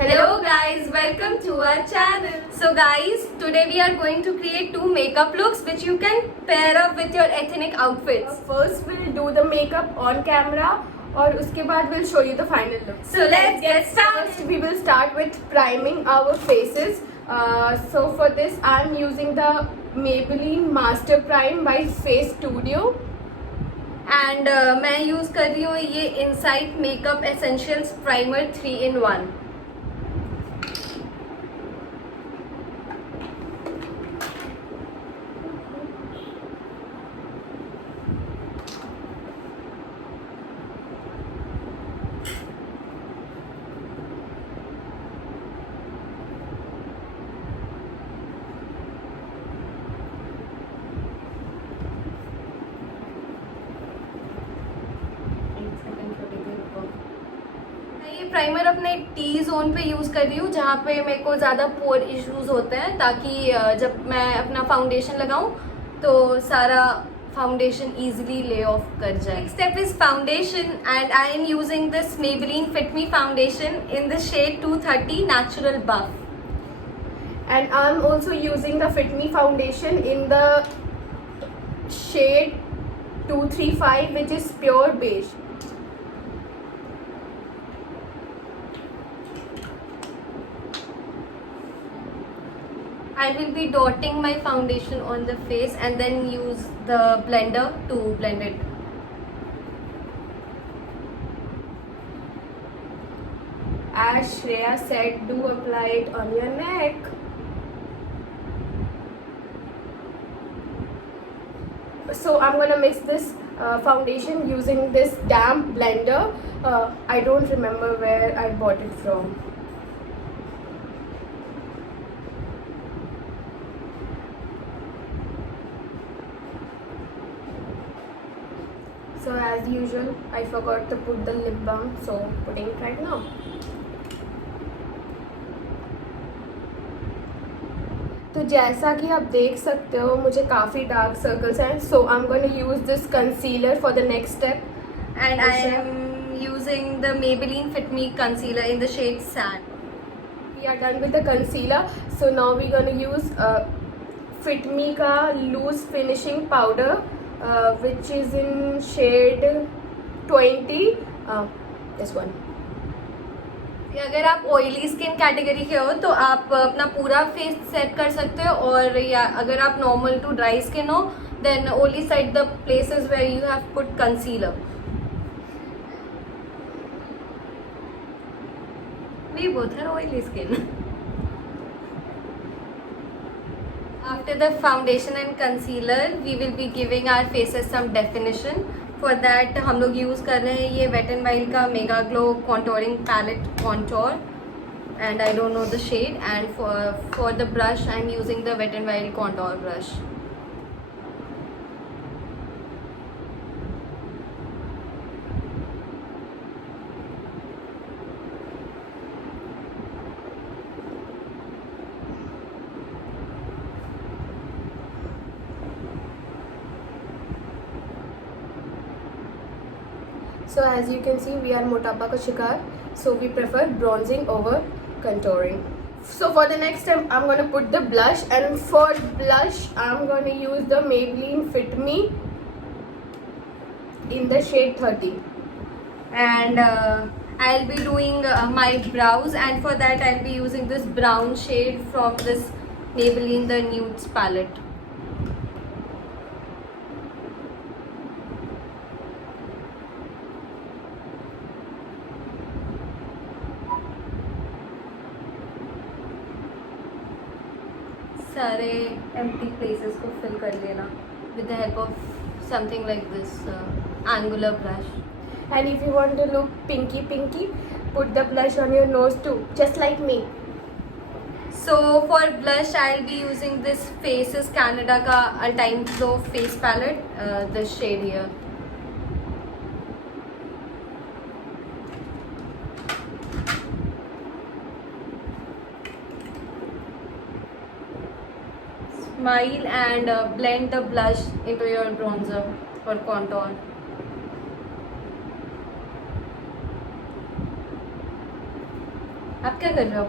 Hello guys, welcome to our channel. So guys, today we are going to create two makeup looks which you can pair up with your ethnic outfits. First we'll do the makeup on camera और उसके बाद we'll show you the final look. So let's get started. First we will start with priming our faces. So for this I'm using the Maybelline Master Prime by Face Studio. And मैं use कर रही हूँ ये insight makeup essentials primer 3-in-1. Primer अपने T zone पे use कर रही हूँ जहाँ पे मेरे को ज़्यादा पोर इश्यूज होते हैं, ताकि जब मैं अपना फाउंडेशन लगाऊं तो सारा फाउंडेशन इजीली ले ऑफ कर जाए. Next step is foundation and I am using this Maybelline Fit Me foundation in the shade 230 natural buff. And I'm also using the Fit Me foundation in the shade 235 which is pure beige. I will be dotting my foundation on the face and then use the blender to blend it. As Shreya said, do apply it on your neck. So I'm gonna mix this foundation using this damp blender. I don't remember where I bought it from. So as usual, I forgot to put the lip balm, so putting it right now. तो जैसा कि आप देख सकते हो मुझे काफ़ी dark circles हैं, so I'm going to use this concealer for the next step. And I am using the Maybelline Fit Me concealer in the shade Sand. We are done with the concealer, so now we're going to use Fit Me का loose finishing powder. Which is in shade 20. This one. अगर आप oily skin category के हो तो आप अपना पूरा face set कर सकते हो, और या अगर आप नॉर्मल टू ड्राई स्किन हो then only side the places where you have put concealer. We both are oily skin. After the foundation and concealer, we will be giving our faces some definition. For that हम लोग use कर रहे हैं ये Wet n Wild का Mega Glow Contouring Palette Contour, and I don't know the shade. And for the brush, I'm using the Wet n Wild Contour brush. So as you can see, we are motapa ka shikar, so we prefer bronzing over contouring. So for the next step, I'm going to put the blush, and for blush, I'm going to use the Maybelline Fit Me in the shade 30. And I'll be doing my brows, and for that I'll be using this brown shade from this Maybelline the Nudes palette. सारे empty places को fill कर लेना with the help of something like this angular brush. And if you want to look pinky, put the blush on your nose too, just like me. So for blush, I'll be using this Faces Canada का Ultime Glow face palette, this shade here. Smile and blend the blush into your bronzer or contour. आप क्या कर रहे हो?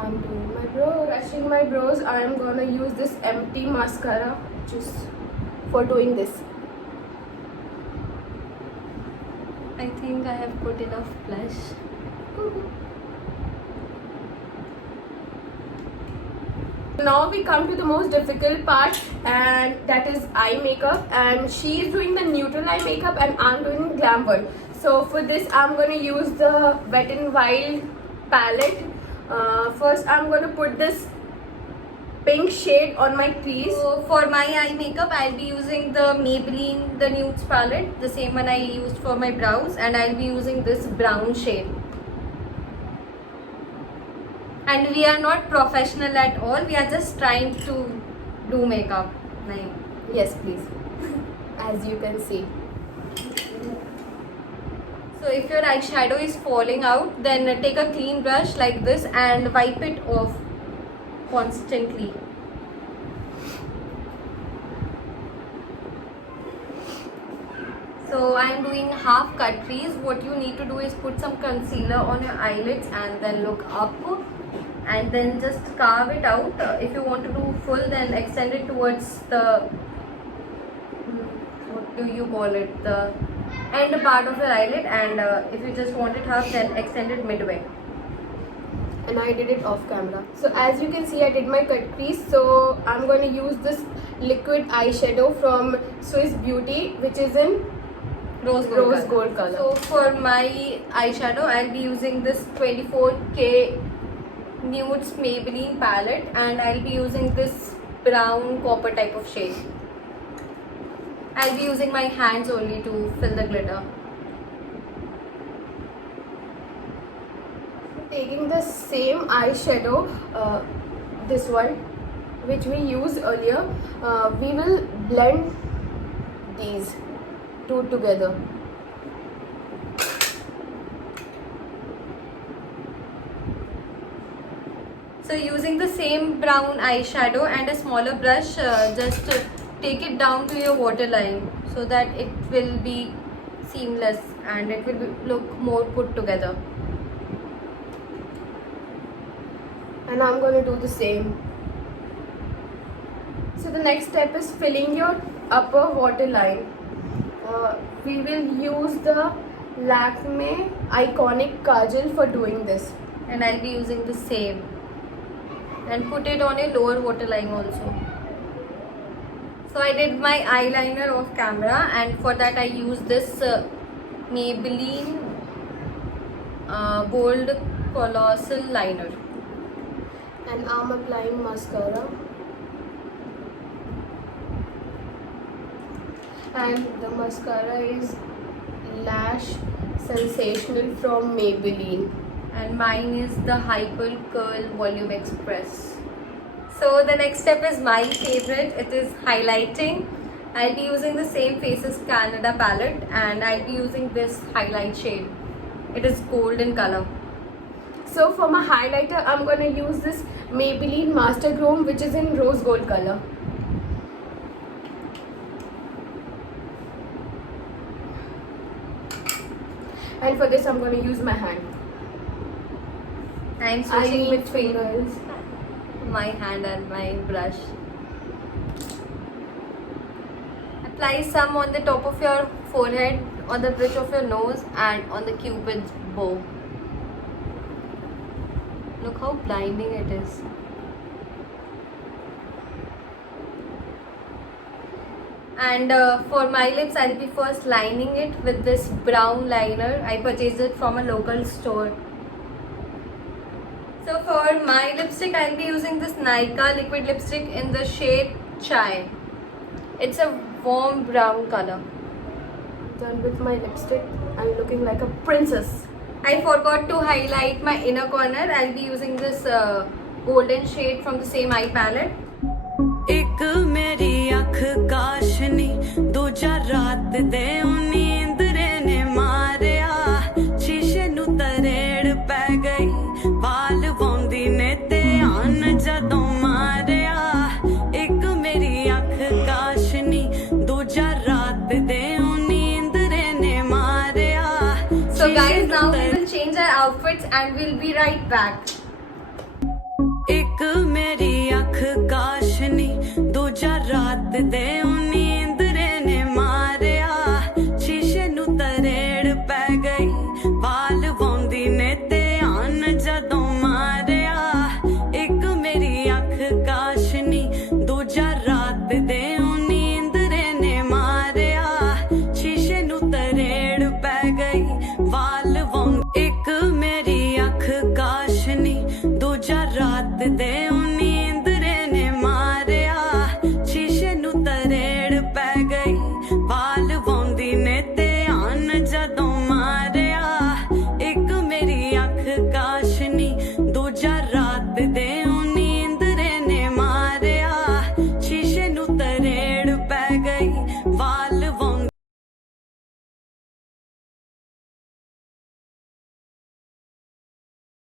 I'm doing my brushing my brows. I'm gonna use this empty mascara just for doing this. I think I have put enough blush. Now we come to the most difficult part, and that is eye makeup. And she is doing the neutral eye makeup and I'm doing glam world. So for this I'm going to use the Wet n Wild palette. First I'm going to put this pink shade on my crease. So for my eye makeup, I'll be using the Maybelline the Nudes palette, the same one I used for my brows, and I'll be using this brown shade. And we are not professional at all. We are just trying to do makeup. Nahin. Yes, please. As you can see. So if your eyeshadow is falling out, then take a clean brush like this and wipe it off constantly. So I am doing half cut crease. What you need to do is put some concealer on your eyelids and then look up and then just carve it out. If you want to do full, then extend it towards the, what do you call it, the end part of your eyelid, and if you just want it half, then extend it midway. And I did it off camera. So as you can see, I did my cut crease. So I'm going to use this liquid eyeshadow from Swiss Beauty, which is in Rose gold color. So for my eyeshadow, I'll be using this 24K Nudes Maybelline palette, and I'll be using this brown copper type of shade. I'll be using my hands only to fill the glitter. Taking the same eyeshadow, this one, which we used earlier, we will blend these two together. So using the same brown eyeshadow and a smaller brush, just take it down to your waterline so that it will be seamless and it will look more put together. And I'm going to do the same. So the next step is filling your upper waterline. We will use the Lakme Iconic Kajal for doing this. And I'll be using the same. And put it on a lower waterline also. So I did my eyeliner off camera, and for that I used this Maybelline Bold Colossal Liner. And I'm applying mascara. And the mascara is Lash Sensational from Maybelline. And mine is the Hyper Curl Volume Express. So the next step is my favorite. It is highlighting. I'll be using the same Faces Canada palette, and I'll be using this highlight shade. It is gold in color. So for my highlighter, I'm going to use this Maybelline Master Chrome, which is in rose gold color. And for this, I'm going to use my hand. I'm switching need between fingers. my hand and my brush. Apply some on the top of your forehead, on the bridge of your nose, and on the cupid's bow. Look how blinding it is. And for my lips, I'll be first lining it with this brown liner. I purchased it from a local store. So for my lipstick, I'll be using this Nykaa liquid lipstick in the shade Chai. It's a warm brown color. Done with my lipstick. I'm looking like a princess. I forgot to highlight my inner corner. I'll be using this golden shade from the same eye palette. एक मेरी अख काशनी दूजा रात दे नींदरे ने मारिया शीशे नू तरेड़ पै गई बाल वाउंदी ने ध्यान जदों मारिया एक मेरी अख काशनी दूजा रात दे नींदरे ने Maria. So guys, now we will change our outfits and we'll be right back. ਇੱਕ ਮੇਰੀ ਅੱਖ ਕਾਸ਼ਨੀ ਦੂਜਾ ਰਾਤ ਦੇ ਨੀਂਦਰੇ ਨੇ ਮਾਰਿਆ ਸ਼ੀਸ਼ੇ ਨੂੰ ਤਰੇੜ ਪੈ ਗਈ ਵਾਲ ਵਾਉਂਦੀ ਨੇ ਧਿਆਨ ਜਦੋਂ ਮਾਰਿਆ ਇੱਕ ਮੇਰੀ ਅੱਖ ਕਾਸ਼ਨੀ ਦੂਜਾ ਰਾਤ ਦੇ ਨੀਂਦਰੇ ਨੇ ਮਾਰਿਆ ਸ਼ੀਸ਼ੇ ਨੂੰ ਤਰੇੜ ਪੈ ਗਈ ਵਾਲ ਵਾਉਂਦੀ ਇੱਕ ਮੇਰੀ ਅੱਖ ਕਾਸ਼ਨੀ ਦੂਜਾ ਰਾਤ ਦੇ